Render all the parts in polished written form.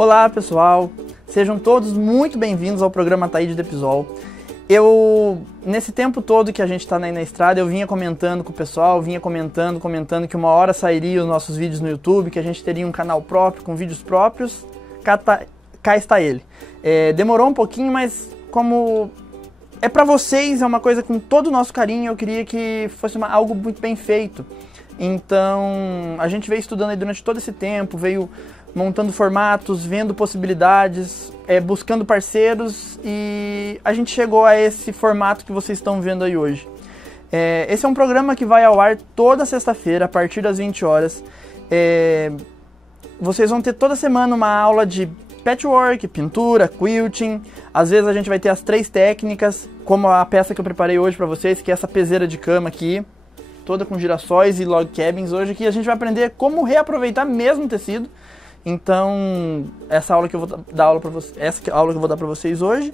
Olá pessoal, sejam todos muito bem-vindos ao programa Taíde do Episol. Nesse tempo todo que a gente está aí na estrada, eu vinha comentando com o pessoal, comentando que uma hora sairia os nossos vídeos no YouTube, que a gente teria um canal próprio, com vídeos próprios. Cá está ele. Demorou um pouquinho, mas como é pra vocês, é uma coisa com todo o nosso carinho, eu queria que fosse algo muito bem feito. Então, a gente veio estudando aí durante todo esse tempo, veio montando formatos, vendo possibilidades, buscando parceiros e a gente chegou a esse formato que vocês estão vendo aí hoje. Esse é um programa que vai ao ar toda sexta-feira, a partir das 20 horas. Vocês vão ter toda semana uma aula de patchwork, pintura, quilting. Às vezes a gente vai ter as 3 técnicas, como a peça que eu preparei hoje para vocês, que é essa peseira de cama aqui, toda com girassóis e log cabins. Hoje aqui a gente vai aprender como reaproveitar mesmo o tecido. Então, essa aula que eu vou dar para vocês hoje.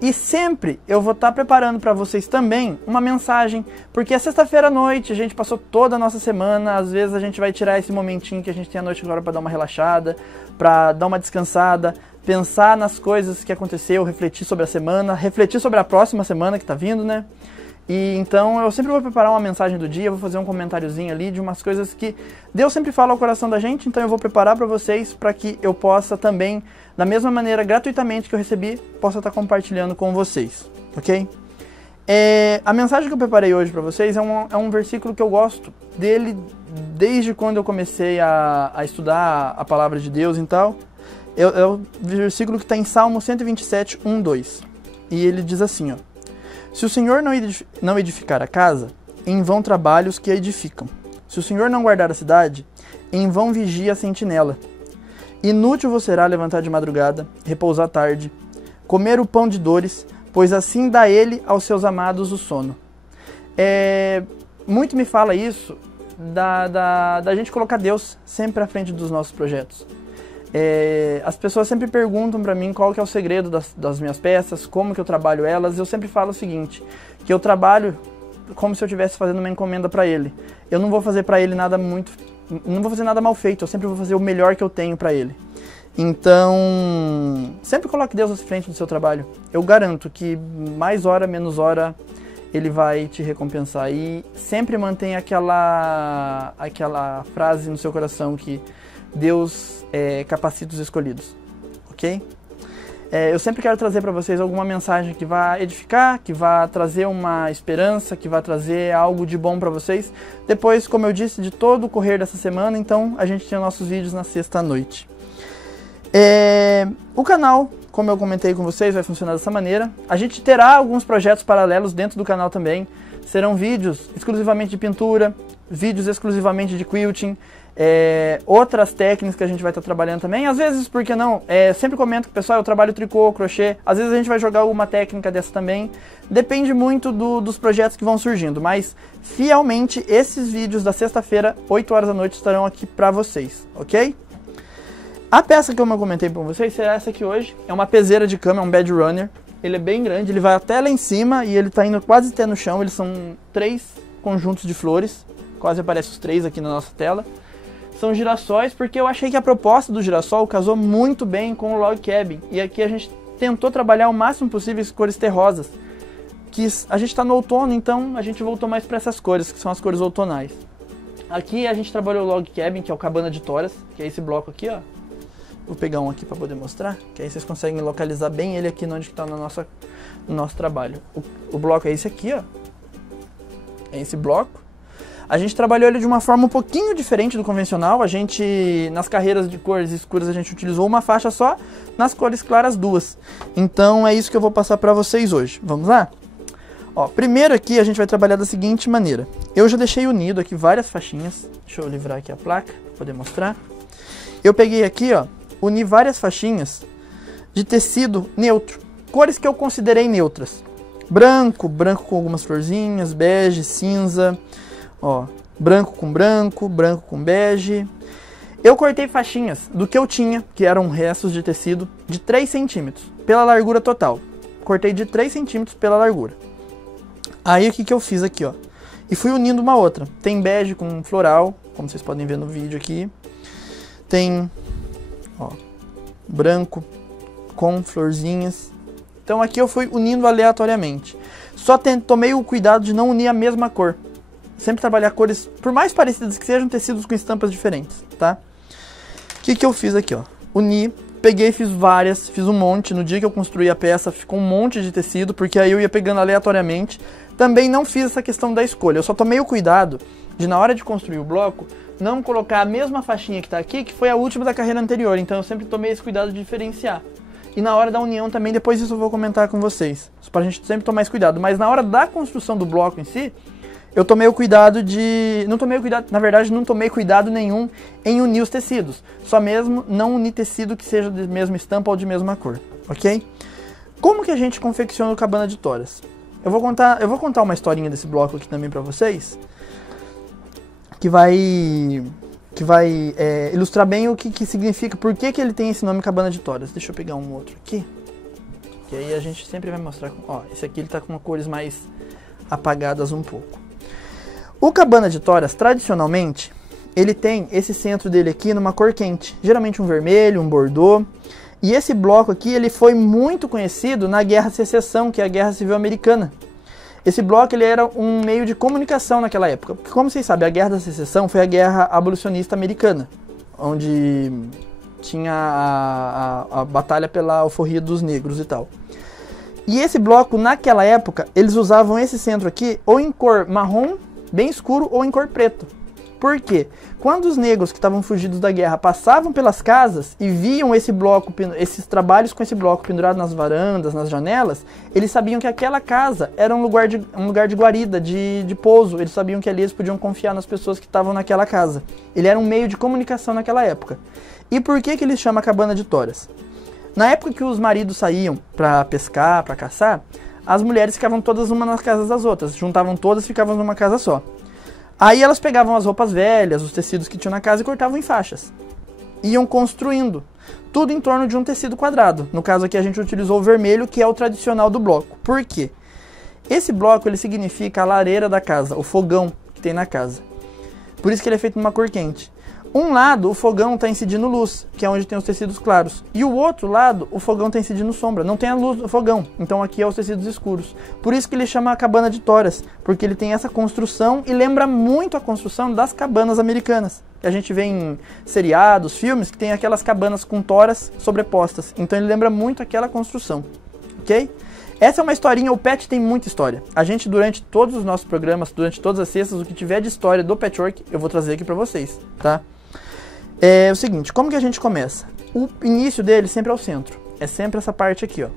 E sempre eu vou estar preparando para vocês também uma mensagem, porque é sexta-feira à noite, a gente passou toda a nossa semana, às vezes a gente vai tirar esse momentinho que a gente tem à noite agora para dar uma relaxada, para dar uma descansada, pensar nas coisas que aconteceu, refletir sobre a semana, refletir sobre a próxima semana que está vindo, né? E então eu sempre vou preparar uma mensagem do dia, vou fazer um comentáriozinho ali de umas coisas que Deus sempre fala ao coração da gente, então eu vou preparar para vocês para que eu possa também, da mesma maneira, gratuitamente que eu recebi, possa estar compartilhando com vocês, ok? A mensagem que eu preparei hoje para vocês é um versículo que eu gosto dele desde quando eu comecei a estudar a palavra de Deus e tal. É o versículo que está em Salmo 127, 1, 2. E ele diz assim, ó: se o Senhor não edificar a casa, em vão trabalham os que a edificam. Se o Senhor não guardar a cidade, em vão vigia a sentinela. Inútil vos será levantar de madrugada, repousar tarde, comer o pão de dores, pois assim dá ele aos seus amados o sono. Muito me fala isso da gente colocar Deus sempre à frente dos nossos projetos. As pessoas sempre perguntam pra mim qual que é o segredo das minhas peças, como que eu trabalho elas. Eu sempre falo o seguinte, que eu trabalho como se eu estivesse fazendo uma encomenda pra ele. Eu não vou fazer pra ele não vou fazer nada mal feito, eu sempre vou fazer o melhor que eu tenho pra ele. Então, sempre coloque Deus à frente do seu trabalho. Eu garanto que mais hora, menos hora, ele vai te recompensar. E sempre mantenha aquela frase no seu coração que Deus capacita os escolhidos, ok? Eu sempre quero trazer para vocês alguma mensagem que vá edificar, que vá trazer uma esperança, que vá trazer algo de bom para vocês. Depois, como eu disse, de todo o correr dessa semana, então a gente tem nossos vídeos na sexta-noite. O canal, como eu comentei com vocês, vai funcionar dessa maneira. A gente terá alguns projetos paralelos dentro do canal também. Serão vídeos exclusivamente de pintura, vídeos exclusivamente de quilting, outras técnicas que a gente vai estar trabalhando também. Às vezes, por que não? Sempre comento que, pessoal, eu trabalho tricô, crochê. Às vezes a gente vai jogar alguma técnica dessa também. Depende muito dos projetos que vão surgindo. Mas, fielmente, esses vídeos da sexta-feira, 8 horas da noite, estarão aqui pra vocês, ok? A peça que eu comentei pra vocês será essa aqui hoje. É uma peseira de cama, é um bed runner. Ele é bem grande, ele vai até lá em cima e ele tá indo quase até no chão. Eles são 3 conjuntos de flores. Quase aparece os 3 aqui na nossa tela. São girassóis, porque eu achei que a proposta do girassol casou muito bem com o log cabin. E aqui a gente tentou trabalhar o máximo possível as cores terrosas. Que a gente está no outono, então a gente voltou mais para essas cores, que são as cores outonais. Aqui a gente trabalhou o log cabin, que é o cabana de toras, que é esse bloco aqui, ó. Vou pegar um aqui para poder mostrar, que aí vocês conseguem localizar bem ele aqui onde está no nosso trabalho. O bloco é esse aqui, ó. É esse bloco. A gente trabalhou ele de uma forma um pouquinho diferente do convencional. Nas carreiras de cores escuras, a gente utilizou uma faixa só, nas cores claras 2. Então é isso que eu vou passar para vocês hoje. Vamos lá? Ó, primeiro aqui a gente vai trabalhar da seguinte maneira. Eu já deixei unido aqui várias faixinhas. Deixa eu livrar aqui a placa para poder mostrar. Eu peguei aqui, ó, uni várias faixinhas de tecido neutro. Cores que eu considerei neutras. Branco com algumas florzinhas, bege, cinza... Ó, branco com bege. Eu cortei faixinhas do que eu tinha, que eram restos de tecido, de 3 centímetros, pela largura total. Cortei de 3 centímetros pela largura. Aí o que eu fiz aqui, ó? E fui unindo uma outra. Tem bege com floral, como vocês podem ver no vídeo aqui. Tem, ó, branco, com florzinhas. Então aqui eu fui unindo aleatoriamente. Só tomei o cuidado de não unir a mesma cor. Sempre trabalhar cores, por mais parecidas que sejam, tecidos com estampas diferentes, tá? O que eu fiz aqui, ó? Uni, peguei e fiz várias, fiz um monte. No dia que eu construí a peça, ficou um monte de tecido, porque aí eu ia pegando aleatoriamente. Também não fiz essa questão da escolha. Eu só tomei o cuidado de, na hora de construir o bloco, não colocar a mesma faixinha que tá aqui, que foi a última da carreira anterior. Então eu sempre tomei esse cuidado de diferenciar. E na hora da união também, depois isso eu vou comentar com vocês. Pra gente sempre tomar esse cuidado. Mas na hora da construção do bloco em si, eu tomei o cuidado de... Na verdade, não tomei cuidado nenhum em unir os tecidos. Só mesmo não unir tecido que seja de mesma estampa ou de mesma cor, ok? Como que a gente confecciona o cabana de toras? Eu vou contar uma historinha desse bloco aqui também pra vocês, que vai ilustrar bem o que significa, por que ele tem esse nome cabana de toras. Deixa eu pegar um outro aqui, que aí a gente sempre vai mostrar. Ó, esse aqui ele tá com cores mais apagadas um pouco. O cabana de toras, tradicionalmente, ele tem esse centro dele aqui numa cor quente, geralmente um vermelho, um bordô. E esse bloco aqui, ele foi muito conhecido na Guerra de Secessão, que é a Guerra Civil Americana. Esse bloco, ele era um meio de comunicação naquela época. Porque, como vocês sabem, a Guerra da Secessão foi a Guerra Abolicionista Americana, onde tinha a batalha pela alforria dos negros e tal. E esse bloco, naquela época, eles usavam esse centro aqui ou em cor marrom, bem escuro, ou em cor preto. Por quê? Quando os negros que estavam fugidos da guerra passavam pelas casas e viam esse bloco, esses trabalhos com esse bloco pendurado nas varandas, nas janelas, eles sabiam que aquela casa era um lugar de guarida, de pouso. Eles sabiam que ali eles podiam confiar nas pessoas que estavam naquela casa. Ele era um meio de comunicação naquela época. E por que ele chama cabana de toras? Na época que os maridos saíam para pescar, para caçar, as mulheres ficavam todas uma nas casas das outras, juntavam todas e ficavam numa casa só. Aí elas pegavam as roupas velhas, os tecidos que tinham na casa e cortavam em faixas. Iam construindo, tudo em torno de um tecido quadrado. No caso aqui a gente utilizou o vermelho, que é o tradicional do bloco. Por quê? Esse bloco ele significa a lareira da casa, o fogão que tem na casa. Por isso que ele é feito numa cor quente. Um lado, o fogão está incidindo luz, que é onde tem os tecidos claros. E o outro lado, o fogão está incidindo sombra. Não tem a luz do fogão, então aqui é os tecidos escuros. Por isso que ele chama a cabana de toras, porque ele tem essa construção e lembra muito a construção das cabanas americanas. A gente vê em seriados, filmes, que tem aquelas cabanas com toras sobrepostas. Então ele lembra muito aquela construção, ok? Essa é uma historinha, o pet tem muita história. A gente, durante todos os nossos programas, durante todas as sextas, o que tiver de história do patchwork, eu vou trazer aqui para vocês, tá? É o seguinte, como que a gente começa? O início dele sempre é o centro. É sempre essa parte aqui, ó.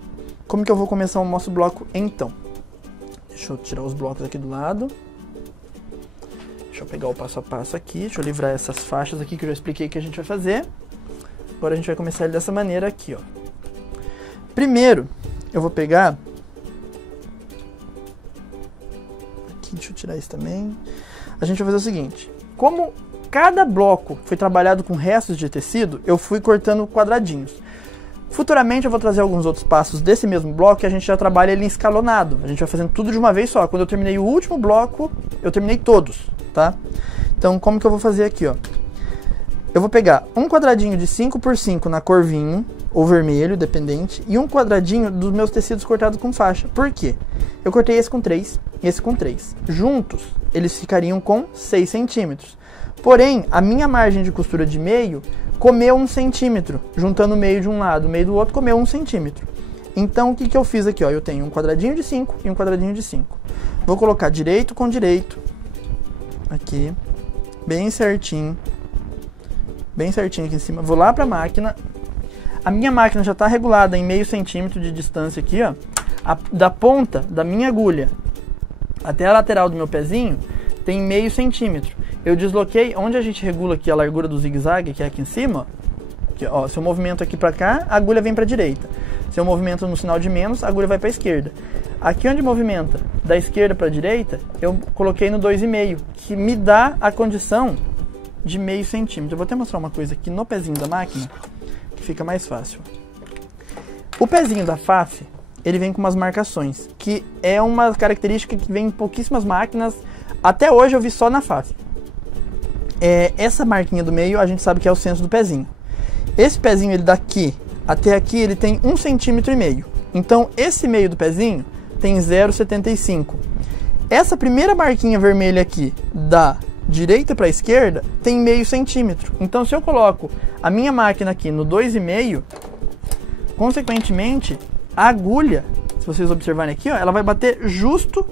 Como que eu vou começar o nosso bloco, então? Deixa eu tirar os blocos aqui do lado. Deixa eu pegar o passo a passo aqui. Deixa eu livrar essas faixas aqui que eu já expliquei que a gente vai fazer. Agora a gente vai começar ele dessa maneira aqui, ó. Primeiro, eu vou pegar... Aqui, deixa eu tirar isso também. A gente vai fazer o seguinte. Como cada bloco foi trabalhado com restos de tecido, eu fui cortando quadradinhos. Futuramente eu vou trazer alguns outros passos desse mesmo bloco que a gente já trabalha ele escalonado. A gente vai fazendo tudo de uma vez só. Quando eu terminei o último bloco, eu terminei todos, tá? Então como que eu vou fazer aqui, ó? Eu vou pegar um quadradinho de 5 por 5 na cor vinho, ou vermelho, dependente, e um quadradinho dos meus tecidos cortados com faixa. Por quê? Eu cortei esse com 3 e esse com 3. Juntos, eles ficariam com 6 centímetros. Porém, a minha margem de costura de meio comeu 1 centímetro. Juntando o meio de um lado, o meio do outro, comeu 1 centímetro. Então, o que que eu fiz aqui? Ó? Eu tenho um quadradinho de 5 e um quadradinho de 5. Vou colocar direito com direito. Aqui. Bem certinho. Bem certinho aqui em cima. Vou lá para a máquina. A minha máquina já está regulada em meio centímetro de distância aqui, ó. Da ponta da minha agulha até a lateral do meu pezinho tem meio centímetro. Eu desloquei, onde a gente regula aqui a largura do zigue-zague, que é aqui em cima, ó. Aqui, ó, se eu movimento aqui para cá, a agulha vem para a direita. Se eu movimento no sinal de menos, a agulha vai para a esquerda. Aqui onde movimenta da esquerda para a direita, eu coloquei no 2,5, que me dá a condição de meio centímetro. Eu vou até mostrar uma coisa aqui no pezinho da máquina, que fica mais fácil. O pezinho da FAF, ele vem com umas marcações, que é uma característica que vem em pouquíssimas máquinas. Até hoje eu vi só na FAF. Essa marquinha do meio a gente sabe que é o centro do pezinho. Esse pezinho ele daqui até aqui ele tem 1,5 cm. Então esse meio do pezinho tem 0,75. Essa primeira marquinha vermelha aqui, da direita para a esquerda, tem 0,5 centímetro. Então se eu coloco a minha máquina aqui no 2,5, consequentemente, a agulha, se vocês observarem aqui, ó, ela vai bater justo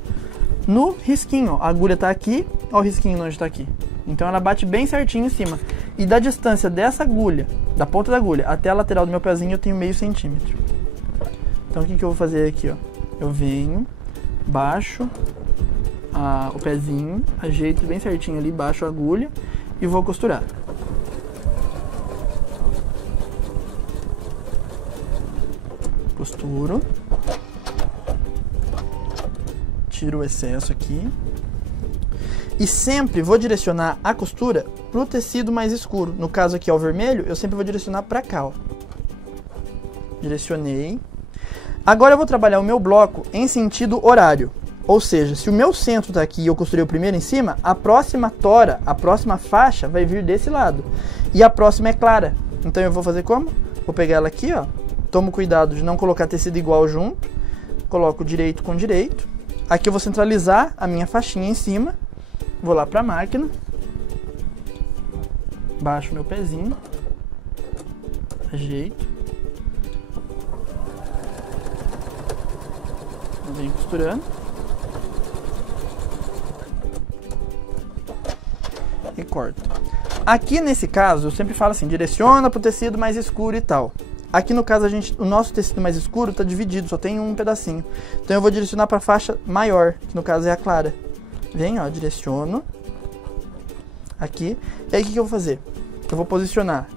no risquinho. Ó. A agulha está aqui, ó, o risquinho onde está aqui. Então ela bate bem certinho em cima. E da distância dessa agulha, da ponta da agulha até a lateral do meu pezinho, eu tenho 0,5 centímetro. Então o que eu vou fazer aqui, ó? Eu venho, baixo o pezinho, ajeito bem certinho ali, baixo a agulha e vou costurar. Costuro. Tiro o excesso aqui. E sempre vou direcionar a costura para o tecido mais escuro. No caso aqui, ó, o vermelho, eu sempre vou direcionar para cá, ó. Direcionei. Agora eu vou trabalhar o meu bloco em sentido horário. Ou seja, se o meu centro está aqui e eu costurei o primeiro em cima, a próxima tora, a próxima faixa vai vir desse lado. E a próxima é clara. Então eu vou fazer como? Vou pegar ela aqui, ó. Tomo cuidado de não colocar tecido igual junto. Coloco direito com direito. Aqui eu vou centralizar a minha faixinha em cima. Vou lá para a máquina. Baixo meu pezinho. Ajeito. Venho costurando. E corto. Aqui nesse caso, eu sempre falo assim, direciona para o tecido mais escuro e tal. Aqui no caso, o nosso tecido mais escuro está dividido, só tem um pedacinho. Então eu vou direcionar para a faixa maior, que no caso é a clara. Vem, ó, direciono. Aqui. E aí o que eu vou fazer? Eu vou posicionar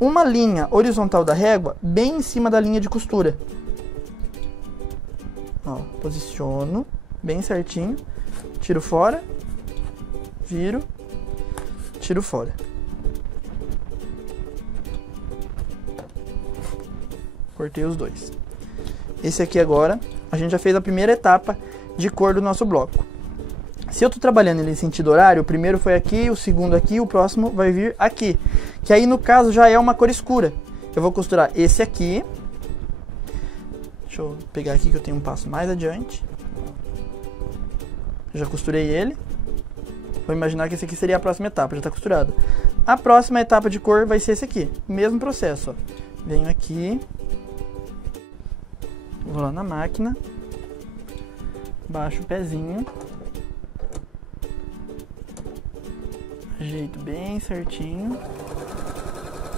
uma linha horizontal da régua bem em cima da linha de costura. Ó, posiciono bem certinho. Tiro fora. Viro. Tiro fora. Cortei os dois. Esse aqui agora, a gente já fez a primeira etapa de cor do nosso bloco. Se eu estou trabalhando ele em sentido horário, o primeiro foi aqui, o segundo aqui, o próximo vai vir aqui. Que aí no caso já é uma cor escura. Eu vou costurar esse aqui. Deixa eu pegar aqui que eu tenho um passo mais adiante. Já costurei ele. Vou imaginar que esse aqui seria a próxima etapa, já está costurado. A próxima etapa de cor vai ser esse aqui. Mesmo processo, ó. Venho aqui. Vou lá na máquina. Baixo o pezinho. Ajeito bem certinho.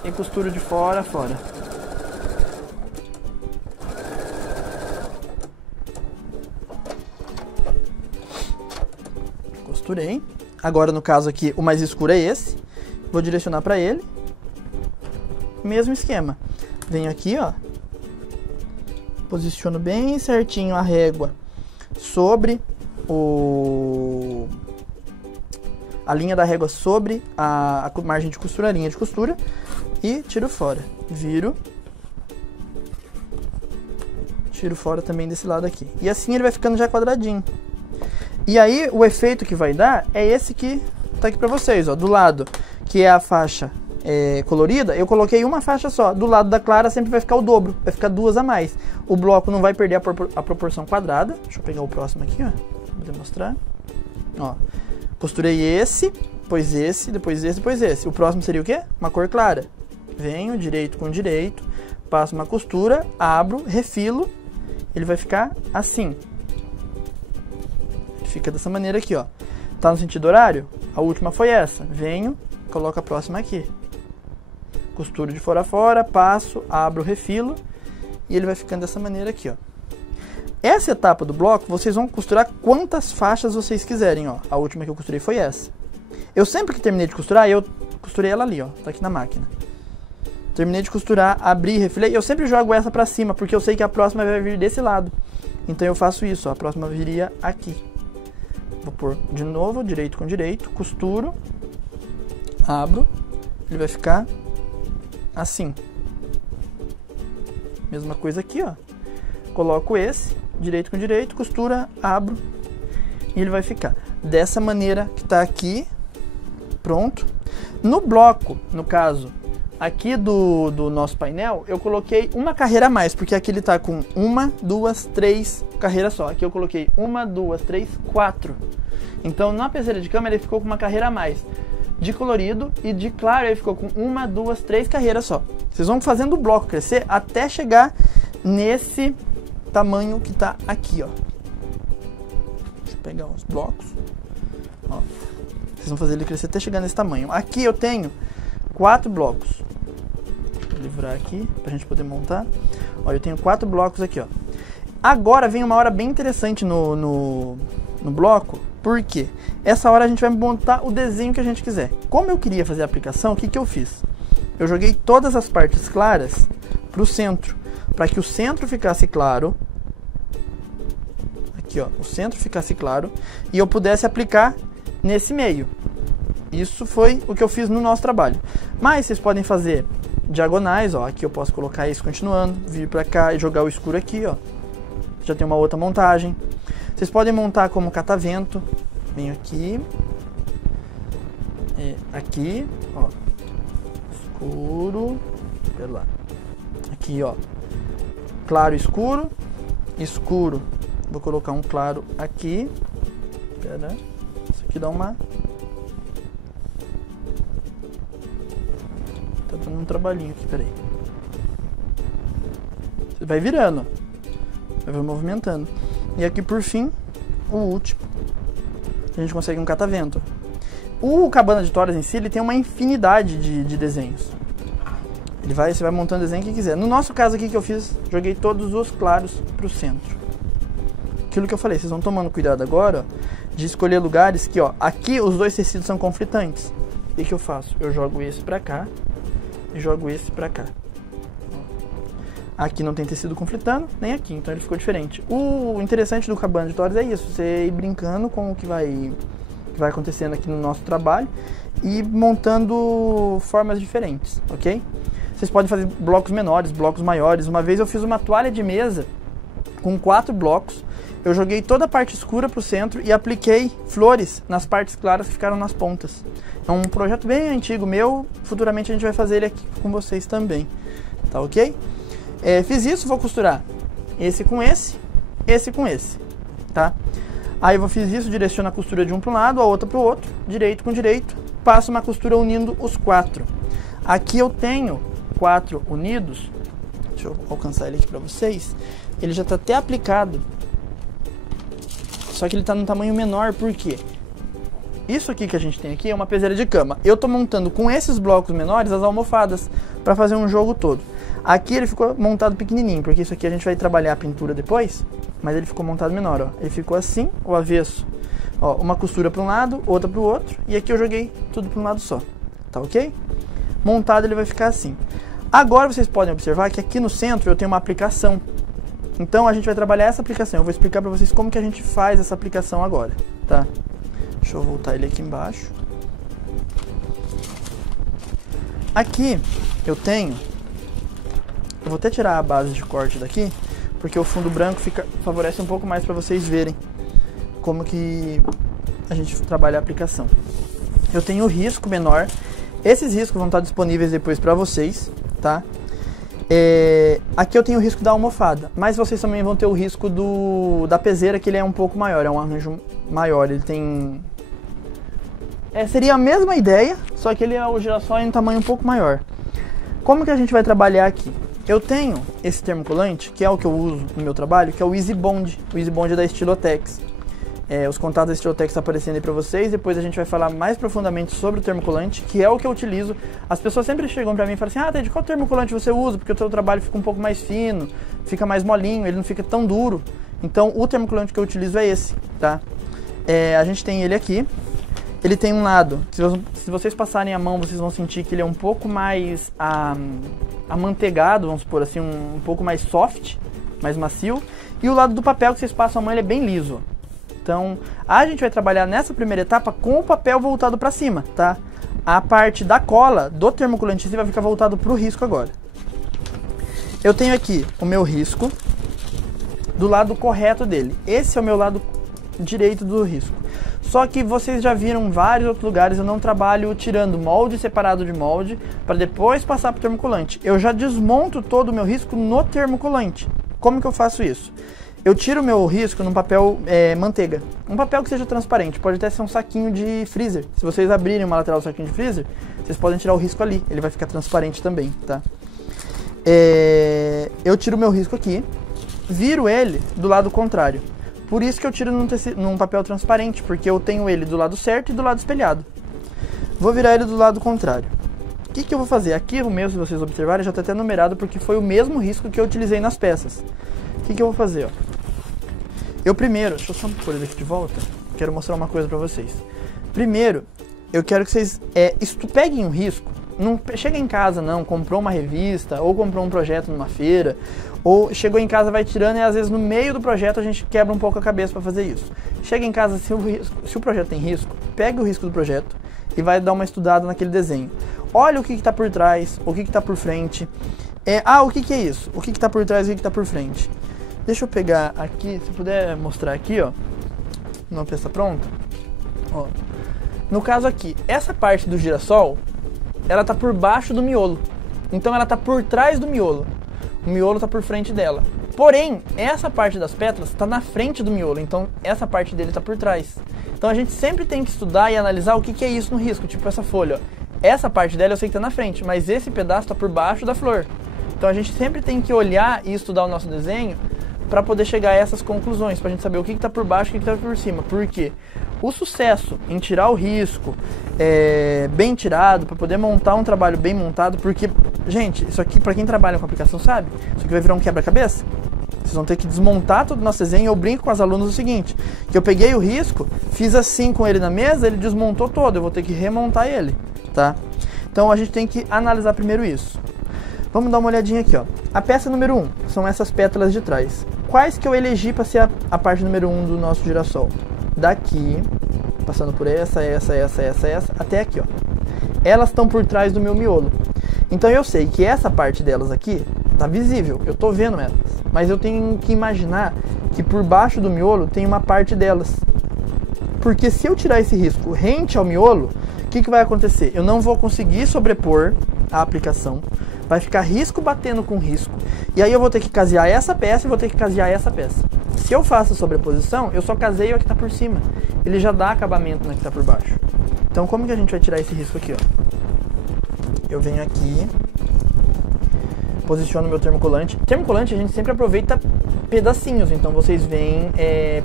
E costuro de fora a fora. Costurei. Agora no caso aqui o mais escuro é esse. Vou direcionar para ele. Mesmo esquema. Venho aqui, ó. Posiciono bem certinho a régua sobre a linha da régua sobre a margem de costura, a linha de costura, e tiro fora. Viro. Tiro fora também desse lado aqui. E assim ele vai ficando já quadradinho. E aí o efeito que vai dar é esse que tá aqui pra vocês, ó. Do lado que é a faixa colorida, eu coloquei uma faixa só. Do lado da clara sempre vai ficar o dobro, vai ficar duas a mais. O bloco não vai perder a proporção quadrada. Deixa eu pegar o próximo aqui, ó, pra demonstrar. Ó, costurei esse, depois esse, depois esse, depois esse. O próximo seria o quê? Uma cor clara. Venho direito com direito, passo uma costura, abro, refilo, ele vai ficar assim. Fica dessa maneira aqui, ó. Tá no sentido horário? A última foi essa. Venho, coloco a próxima aqui. Costuro de fora a fora, passo, abro, refilo e ele vai ficando dessa maneira aqui, ó. Essa etapa do bloco, vocês vão costurar quantas faixas vocês quiserem, ó. A última que eu costurei foi essa. Eu sempre que terminei de costurar, eu costurei ela ali, ó. Tá aqui na máquina. Terminei de costurar, abri, refilei. Eu sempre jogo essa pra cima, porque eu sei que a próxima vai vir desse lado. Então eu faço isso, ó. A próxima viria aqui. Vou pôr de novo, direito com direito, costuro, abro, ele vai ficar assim. Mesma coisa aqui, ó. Coloco esse, direito com direito, costura, abro, e ele vai ficar dessa maneira que tá aqui, pronto. No bloco, no caso, aqui do nosso painel, eu coloquei uma carreira a mais, porque aqui ele tá com 1, 2, 3 carreiras só. Aqui eu coloquei 1, 2, 3, 4. Então na peseira de cama ele ficou com uma carreira a mais. De colorido e de claro ele ficou com 1, 2, 3 carreiras só. Vocês vão fazendo o bloco crescer até chegar nesse tamanho que tá aqui, ó. Deixa eu pegar os blocos. Ó. Vocês vão fazer ele crescer até chegar nesse tamanho. Aqui eu tenho 4 blocos. Vou livrar aqui pra gente poder montar. Ó, eu tenho 4 blocos aqui, ó. Agora vem uma hora bem interessante no bloco. Por quê? Essa hora a gente vai montar o desenho que a gente quiser. Como eu queria fazer a aplicação, o que que eu fiz? Eu joguei todas as partes claras pro centro, para que o centro ficasse claro. Aqui, ó, o centro ficasse claro e eu pudesse aplicar nesse meio. Isso foi o que eu fiz no nosso trabalho. Mas vocês podem fazer diagonais, ó. Aqui eu posso colocar isso continuando, vir para cá e jogar o escuro aqui, ó. Já tem uma outra montagem. Vocês podem montar como catavento. Venho aqui. Aqui, ó. Escuro. Pera lá. Aqui, ó. Claro, escuro. Escuro. Vou colocar um claro aqui. Pera. Isso aqui dá uma... Tá dando um trabalhinho aqui, peraí. Você vai virando, ó. Vai movimentando. E aqui por fim, o último. A gente consegue um catavento. O Cabana de Toras em si, ele tem uma infinidade de desenhos. Você vai montando o desenho que quiser. No nosso caso aqui que eu fiz, joguei todos os claros pro centro. Aquilo que eu falei, vocês vão tomando cuidado agora, ó, de escolher lugares que, ó, aqui os dois tecidos são conflitantes. E o que eu faço? Eu jogo esse pra cá e jogo esse pra cá. Aqui não tem tecido conflitando, nem aqui, então ele ficou diferente. O interessante do Cabana de Toras é isso, você ir brincando com o que vai acontecendo aqui no nosso trabalho e montando formas diferentes, ok? Vocês podem fazer blocos menores, blocos maiores. Uma vez eu fiz uma toalha de mesa com 4 blocos, eu joguei toda a parte escura para o centro e apliquei flores nas partes claras que ficaram nas pontas. É um projeto bem antigo meu, futuramente a gente vai fazer ele aqui com vocês também, tá ok? Fiz isso, vou costurar esse com esse com esse, tá? Aí eu fiz isso, direciono a costura de um para um lado, a outra para o outro, direito com direito, passo uma costura unindo os 4. Aqui eu tenho 4 unidos, deixa eu alcançar ele aqui para vocês, ele já está até aplicado, só que ele está num tamanho menor, por quê? Isso aqui que a gente tem aqui é uma peseira de cama, eu estou montando com esses blocos menores as almofadas para fazer um jogo todo. Aqui ele ficou montado pequenininho, porque isso aqui a gente vai trabalhar a pintura depois, mas ele ficou montado menor, ó. Ele ficou assim, o avesso, ó, uma costura para um lado, outra para o outro, e aqui eu joguei tudo para um lado só, tá ok? Montado ele vai ficar assim. Agora vocês podem observar que aqui no centro eu tenho uma aplicação. Então a gente vai trabalhar essa aplicação, eu vou explicar para vocês como que a gente faz essa aplicação agora, tá? Deixa eu voltar ele aqui embaixo. Aqui eu vou até tirar a base de corte daqui, porque o fundo branco favorece um pouco mais para vocês verem como que a gente trabalha a aplicação. Eu tenho o risco menor, esses riscos vão estar disponíveis depois para vocês, tá? Aqui eu tenho o risco da almofada, mas vocês também vão ter o risco da peseira, que ele é um pouco maior, é um arranjo maior, ele tem... seria a mesma ideia, só que ele é o girassol em um tamanho um pouco maior. Como que a gente vai trabalhar aqui? Eu tenho esse termocolante, que é o que eu uso no meu trabalho, que é o Easy Bond. O Easy Bond é da Estilotex. Os contatos da Estilotex estão aparecendo aí para vocês. Depois a gente vai falar mais profundamente sobre o termocolante, que é o que eu utilizo. As pessoas sempre chegam para mim e falam assim: Ted, qual termocolante você usa? Porque o seu trabalho fica um pouco mais fino, fica mais molinho, ele não fica tão duro. Então o termocolante que eu utilizo é esse, tá? A gente tem ele aqui. Ele tem um lado, se vocês passarem a mão, vocês vão sentir que ele é um pouco mais amanteigado, vamos supor assim, um pouco mais soft, mais macio. E o lado do papel que vocês passam a mão, ele é bem liso. Então, a gente vai trabalhar nessa primeira etapa com o papel voltado para cima, tá? A parte da cola do termocolante vai ficar voltado para o risco agora. Eu tenho aqui o meu risco do lado correto dele. Esse é o meu lado direito do risco. Só que vocês já viram em vários outros lugares, eu não trabalho tirando molde separado de molde para depois passar para o termocolante. Eu já desmonto todo o meu risco no termocolante. Como que eu faço isso? Eu tiro o meu risco num papel manteiga. Um papel que seja transparente, pode até ser um saquinho de freezer. Se vocês abrirem uma lateral do saquinho de freezer, vocês podem tirar o risco ali, ele vai ficar transparente também, tá? Eu tiro o meu risco aqui, viro ele do lado contrário. Por isso que eu tiro num papel transparente, porque eu tenho ele do lado certo e do lado espelhado. Vou virar ele do lado contrário. O que eu vou fazer? Aqui o meu, se vocês observarem, já está até numerado porque foi o mesmo risco que eu utilizei nas peças. O que eu vou fazer? Ó? Eu primeiro, deixa eu só pôr ele aqui de volta, quero mostrar uma coisa para vocês. Primeiro, eu quero que vocês peguem um risco. Não chega em casa não, comprou uma revista ou comprou um projeto numa feira, ou chegou em casa, vai tirando e às vezes no meio do projeto a gente quebra um pouco a cabeça para fazer isso. Chega em casa, se o projeto tem risco, pega o risco do projeto e vai dar uma estudada naquele desenho. Olha o que está por trás, o que está por frente. O que é isso? O que está por trás e o que está por frente. Deixa eu pegar aqui, se puder mostrar aqui, ó, uma peça pronta. Ó. No caso aqui, essa parte do girassol, ela está por baixo do miolo. Então ela está por trás do miolo. O miolo está por frente dela. Porém, essa parte das pétalas está na frente do miolo. Então essa parte dele está por trás. Então a gente sempre tem que estudar e analisar o que é isso no risco. Tipo essa folha, ó. Essa parte dela eu sei que está na frente, mas esse pedaço está por baixo da flor. Então a gente sempre tem que olhar e estudar o nosso desenho para poder chegar a essas conclusões, para a gente saber o que está por baixo e o que está por cima. Por quê? O sucesso em tirar o risco bem tirado, para poder montar um trabalho bem montado, porque, gente, isso aqui, para quem trabalha com aplicação sabe, isso aqui vai virar um quebra-cabeça. Vocês vão ter que desmontar todo o nosso desenho. Eu brinco com as alunas o seguinte, que eu peguei o risco, fiz assim com ele na mesa, ele desmontou todo, eu vou ter que remontar ele, tá? Então a gente tem que analisar primeiro isso. Vamos dar uma olhadinha aqui, ó. A peça número 1 são essas pétalas de trás. Quais que eu elegi para ser a parte número 1 do nosso girassol? Daqui, passando por essa, até aqui, ó. Elas estão por trás do meu miolo. Então eu sei que essa parte delas aqui tá visível, eu tô vendo elas. Mas eu tenho que imaginar que por baixo do miolo tem uma parte delas. Porque se eu tirar esse risco rente ao miolo, o que vai acontecer? Eu não vou conseguir sobrepor a aplicação. Vai ficar risco batendo com risco. E aí eu vou ter que casear essa peça e vou ter que casear essa peça. Se eu faço a sobreposição, eu só caseio a que está por cima. Ele já dá acabamento na que está por baixo. Então como que a gente vai tirar esse risco aqui? Ó? Eu venho aqui, posiciono meu termocolante. Termocolante a gente sempre aproveita pedacinhos, então vocês vêm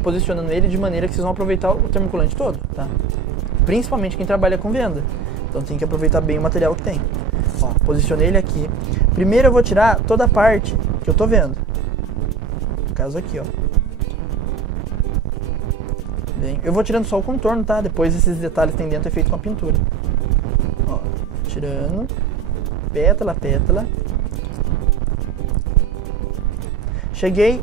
posicionando ele de maneira que vocês vão aproveitar o termocolante todo, tá? Principalmente quem trabalha com venda. Então tem que aproveitar bem o material que tem. Ó, posicionei ele aqui. Primeiro eu vou tirar toda a parte que eu tô vendo. No caso aqui, ó. Bem, eu vou tirando só o contorno, tá? Depois esses detalhes que tem dentro é feito com a pintura. Ó, tirando. Pétala, pétala. Cheguei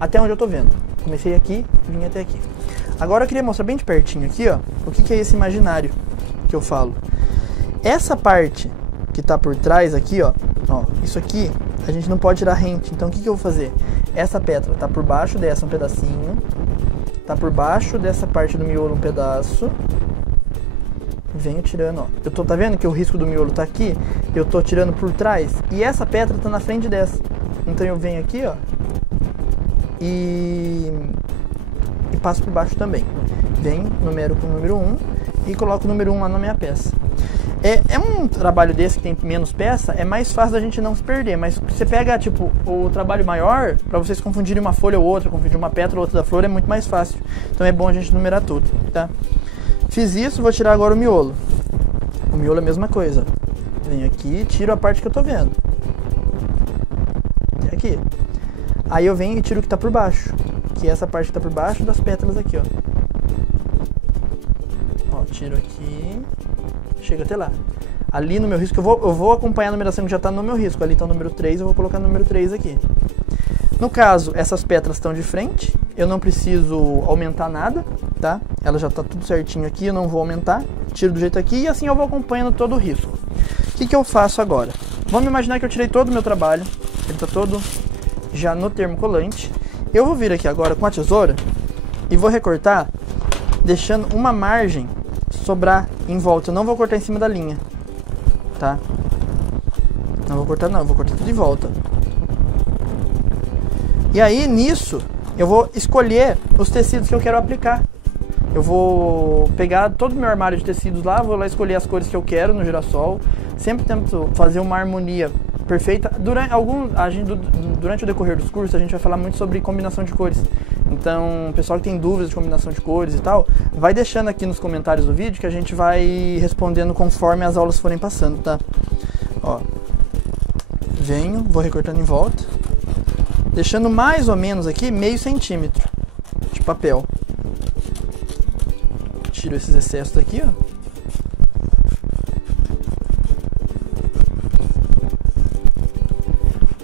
até onde eu tô vendo. Comecei aqui e vim até aqui. Agora eu queria mostrar bem de pertinho aqui, ó, o que é esse imaginário que eu falo. Essa parte que tá por trás aqui, ó, isso aqui a gente não pode tirar rente. Então o que eu vou fazer? Essa pétala tá por baixo dessa um pedacinho, tá por baixo dessa parte do miolo um pedaço. Venho tirando, ó. Tá vendo que o risco do miolo tá aqui? Eu tô tirando por trás e essa pétala tá na frente dessa. Então eu venho aqui, ó, e passo por baixo também. Venho, numero com o número 1 e coloco o número 1 lá na minha peça. É um trabalho desse que tem menos peça, é mais fácil da gente não se perder, mas você pega, tipo, o trabalho maior, para vocês confundirem uma folha ou outra, confundir uma pétala ou outra da flor, é muito mais fácil. Então é bom a gente numerar tudo, tá? Fiz isso, vou tirar agora o miolo. O miolo é a mesma coisa. Venho aqui, tiro a parte que eu tô vendo. Até aqui. Aí eu venho e tiro o que tá por baixo, que é essa parte que tá por baixo das pétalas aqui, ó. Ó, tiro aqui, chega até lá. Ali no meu risco, eu vou acompanhar a numeração que já tá no meu risco. Ali tá o número 3, eu vou colocar o número 3 aqui. No caso, essas pétalas estão de frente, eu não preciso aumentar nada, tá? Ela já tá tudo certinho aqui, eu não vou aumentar. Tiro do jeito aqui e assim eu vou acompanhando todo o risco. O que eu faço agora? Vamos imaginar que eu tirei todo o meu trabalho, ele tá todo já no termocolante. Eu vou vir aqui agora com a tesoura e vou recortar deixando uma margem sobrar em volta. Eu não vou cortar em cima da linha, tá? Não vou cortar não, eu vou cortar tudo em volta. E aí, nisso, eu vou escolher os tecidos que eu quero aplicar. Eu vou pegar todo o meu armário de tecidos lá, vou lá escolher as cores que eu quero no girassol. Sempre tento fazer uma harmonia perfeita. Durante o decorrer dos cursos, a gente vai falar muito sobre combinação de cores. Então, o pessoal que tem dúvidas de combinação de cores e tal, vai deixando aqui nos comentários do vídeo que a gente vai respondendo conforme as aulas forem passando, tá? Ó, venho, vou recortando em volta, deixando mais ou menos aqui meio centímetro de papel. Tiro esses excessos daqui, ó.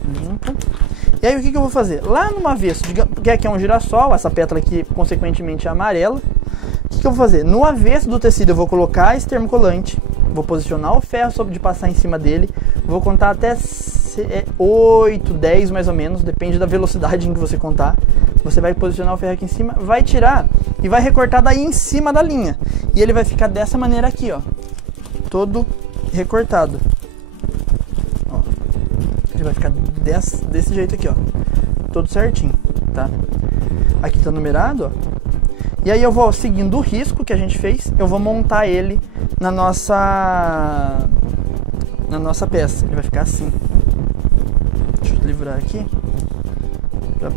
Limpa. E aí o que eu vou fazer? Lá no avesso, que aqui é um girassol, essa pétala aqui consequentemente é amarela. O que eu vou fazer? No avesso do tecido eu vou colocar esse termocolante, vou posicionar o ferro sobre de passar em cima dele, vou contar até 8, 10 mais ou menos, depende da velocidade em que você contar. Você vai posicionar o ferro aqui em cima, vai tirar e vai recortar daí em cima da linha. E ele vai ficar dessa maneira aqui, ó, todo recortado. Ó, ele vai ficar desse jeito aqui, ó, todo certinho, tá? Aqui tá numerado, ó. E aí eu vou seguindo o risco que a gente fez, eu vou montar ele na nossa peça. Ele vai ficar assim. Deixa eu livrar aqui para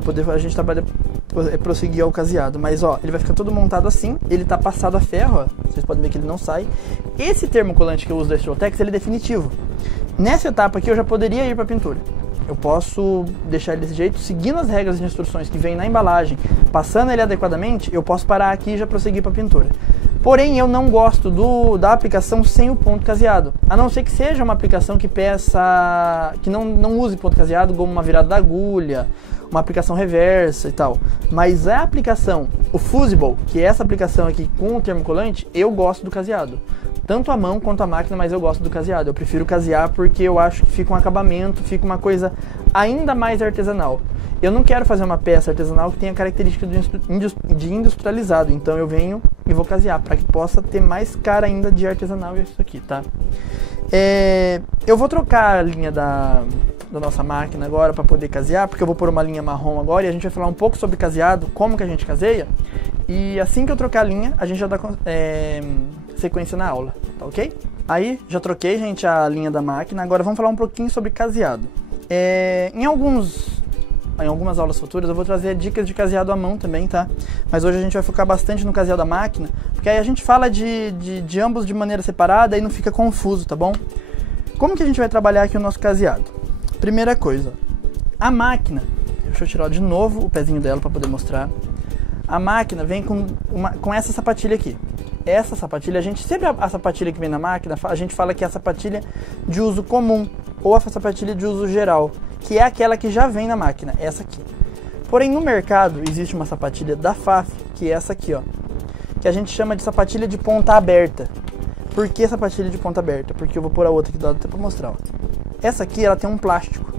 poder a gente trabalhar, prosseguir ao caseado. Mas ó, ele vai ficar todo montado assim. Ele tá passado a ferro, ó. Vocês podem ver que ele não sai. Esse termocolante que eu uso da Estrotex, ele é definitivo. Nessa etapa aqui eu já poderia ir para pintura. Eu posso deixar ele desse jeito, seguindo as regras e instruções que vem na embalagem, passando ele adequadamente, eu posso parar aqui e já prosseguir para a pintura. Porém, eu não gosto da aplicação sem o ponto caseado. A não ser que seja uma aplicação que não use ponto caseado, como uma virada da agulha, uma aplicação reversa e tal. Mas a aplicação, o fusible, que é essa aplicação aqui com o termocolante, eu gosto do caseado. Tanto a mão quanto a máquina, mas eu gosto do caseado. Eu prefiro casear porque eu acho que fica um acabamento, fica uma coisa ainda mais artesanal. Eu não quero fazer uma peça artesanal que tenha característica de industrializado, então eu venho e vou casear, para que possa ter mais cara ainda de artesanal isso aqui, tá? Eu vou trocar a linha da nossa máquina agora para poder casear, porque eu vou pôr uma linha marrom agora e a gente vai falar um pouco sobre caseado, como que a gente caseia. E assim que eu trocar a linha, a gente já dá sequência na aula, tá ok? Aí, já troquei, gente, a linha da máquina. Agora vamos falar um pouquinho sobre caseado. Em algumas aulas futuras eu vou trazer dicas de caseado à mão também, tá? Mas hoje a gente vai focar bastante no caseado da máquina, porque aí a gente fala de ambos de maneira separada e não fica confuso, tá bom? Como que a gente vai trabalhar aqui o nosso caseado? Primeira coisa, a máquina, deixa eu tirar de novo o pezinho dela para poder mostrar. A máquina vem com essa sapatilha aqui. Essa sapatilha, a sapatilha que vem na máquina, a gente fala que é a sapatilha de uso comum, ou a sapatilha de uso geral, que é aquela que já vem na máquina, essa aqui. Porém, no mercado, existe uma sapatilha da Pfaff, que é essa aqui, ó, que a gente chama de sapatilha de ponta aberta. Por que sapatilha de ponta aberta? Porque eu vou pôr a outra aqui do lado até pra mostrar, ó. Essa aqui, ela tem um plástico,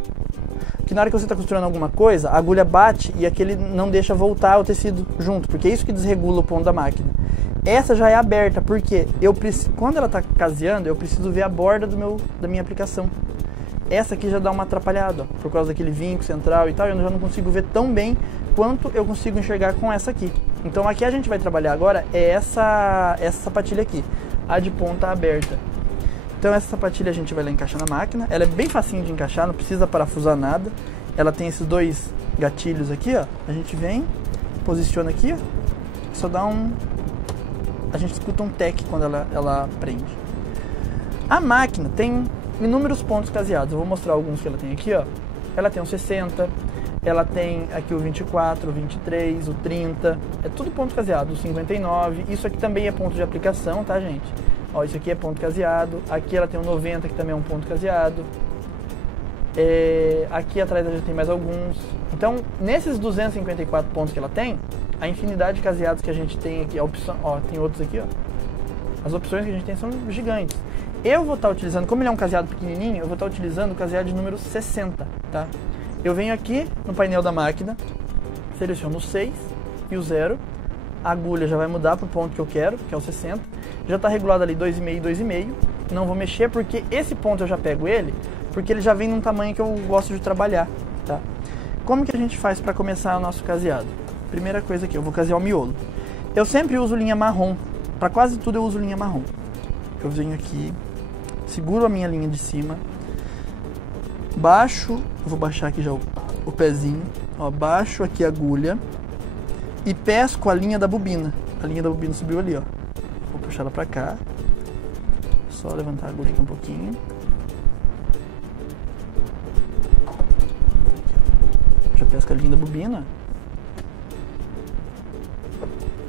que na hora que você está costurando alguma coisa, a agulha bate e aquele não deixa voltar o tecido junto, porque é isso que desregula o ponto da máquina. Essa já é aberta, porque quando ela está caseando, eu preciso ver a borda da minha aplicação. Essa aqui já dá uma atrapalhada, ó, por causa daquele vinco central e tal, eu já não consigo ver tão bem quanto eu consigo enxergar com essa aqui. Então aqui a gente vai trabalhar agora é essa sapatilha aqui, a de ponta aberta. Então essa sapatilha a gente vai lá encaixar na máquina, ela é bem facinho de encaixar, não precisa parafusar nada. Ela tem esses dois gatilhos aqui, ó, a gente vem, posiciona aqui, ó, só dá a gente escuta um tec quando ela prende. A máquina tem inúmeros pontos caseados, eu vou mostrar alguns que ela tem aqui, ó. Ela tem o 60, ela tem aqui o 24, o 23, o 30, é tudo ponto caseado, o 59, isso aqui também é ponto de aplicação, tá, gente? Ó, isso aqui é ponto caseado, aqui ela tem o 90, que também é um ponto caseado. Aqui atrás já tem mais alguns. Então, nesses 254 pontos que ela tem, a infinidade de caseados que a gente tem aqui, a opção, ó, tem outros aqui, ó. As opções que a gente tem são gigantes. Eu vou estar utilizando, como ele é um caseado pequenininho, eu vou estar utilizando o caseado de número 60, tá? Eu venho aqui no painel da máquina, Seleciono o 6 e o 0. A agulha já vai mudar para o ponto que eu quero, que é o 60. Já está regulado ali 2,5 e 2,5. Não vou mexer porque esse ponto eu já pego ele, porque ele já vem num tamanho que eu gosto de trabalhar, tá? Como que a gente faz para começar o nosso caseado? Primeira coisa aqui, eu vou casear o miolo. Eu sempre uso linha marrom. Para quase tudo eu uso linha marrom. Eu venho aqui, seguro a minha linha de cima, baixo, vou baixar aqui já o pezinho, ó, baixo aqui a agulha e pesco a linha da bobina. A linha da bobina subiu ali, ó. Vou puxar ela pra cá. Só levantar a agulha aqui um pouquinho. Já pesco a linha da bobina.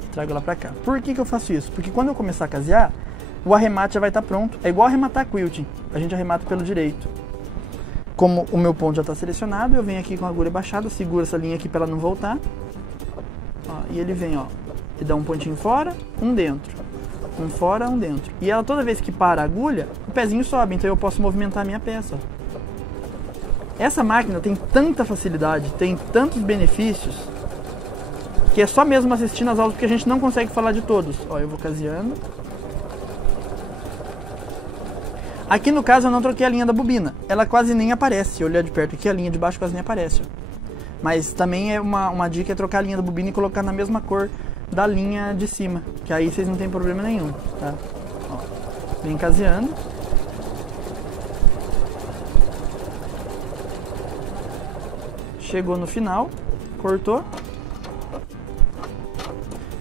E trago ela pra cá. Por que eu faço isso? Porque quando eu começar a casear, o arremate já vai estar pronto. É igual arrematar quilting. A gente arremata pelo direito. Como o meu ponto já está selecionado, eu venho aqui com a agulha baixada, seguro essa linha aqui para ela não voltar. Ó, e ele vem, ó, e dá um pontinho fora, um dentro. Um fora, um dentro. E ela, toda vez que para a agulha, o pezinho sobe, então eu posso movimentar a minha peça. Ó. Essa máquina tem tanta facilidade, tem tantos benefícios, que é só mesmo assistindo as aulas, porque a gente não consegue falar de todos. Ó, eu vou caseando. Aqui no caso eu não troquei a linha da bobina, ela quase nem aparece. Se eu olhar de perto aqui, a linha de baixo quase nem aparece. Ó. Mas também é uma dica é trocar a linha da bobina e colocar na mesma cor da linha de cima, que aí vocês não tem problema nenhum, tá? Ó, vem caseando. Chegou no final, cortou.